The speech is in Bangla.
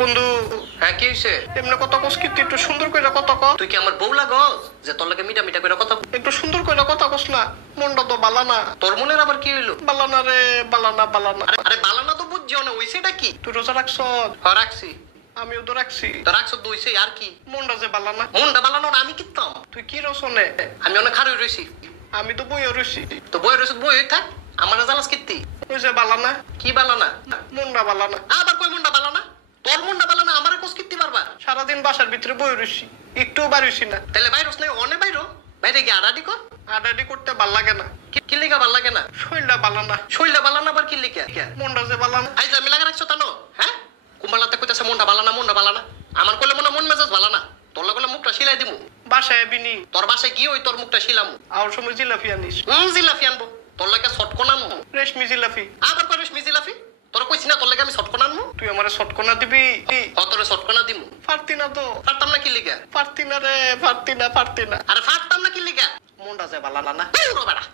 বন্ধু হ্যাঁ কি হইছে? এমনি কথা কস কিন্তু একটু সুন্দর করে কথা ক। তুই কি আমার বউ লাগস যে তোর লাগে মিটা মিটা করে কথা একটু সুন্দর করে কথা কস না, মনটা তো বালা না। তোর মনের আবার কি হইলো? বালানা রে বালানা বালানা। আরে বালানা তো বুঝছিও না, হইছেটা কি? তুই রোজা রাখছ? হ্যাঁ রাখছি। আমিও তো রাখছি। তো রাখছ তো হইছে আর কি? মনটা যে বালানা। মনটা বালানো না আমি কিতাম? তুই কি রসনে? আমি অনেক খারই রইছি। আমি তো বইও রইছি। তো বই রইছ বই থাক, আমার জালাস কিত্তি ওই যে বালানা, কি বালানা? মনটা বালানা। আবার কই মনটা বালানা? তোর মনটা বালানা আমার কোস কিত্তি পারবা? সারাদিন বাসার ভিতরে বই রইছি, একটু বাড়িছি না। তাহলে বাইরস নাই অনে বাইরো, বাইরে গিয়ে আডাডি কর। আডাডি করতে ভাল লাগে না। কি লিগা ভাল লাগে না? শরীরটা বালানা, শরীরটা বালানা আবার কি লিগা? মনটা যে বালানা। আইজ আমি লাগা রাখছো তানো, হ্যাঁ? কুম্বালাতে কইতাছে মনটা বালানা মনটা বালানা। আমার কইলে মন মেজাজ বালানা। তোর লাগলে মুখটা সিলাই দিমু। বাসায় বিনি তোর বাসায় গিয়ে ওই তোর মুখটা শিলামু। আর সময় জিলাপি আনিস। জিলাফি আনবো। তোর লাগে শটকন আনবো। রেশমি জিলাপি। আবার করিস জিলাফি? তোর কইছি না তোর লাগে আমি শটকন আনবো? তুই আমার শটকনা দিবি? তোরে শটকনা দিমু। পারতি না তো। পারতাম না কি লিগা? পারতি না রে, পারতি না, পারতি না। আরে পারতাম না কি লিগা? মনটা যে বালানা না। পুরো বেড়া।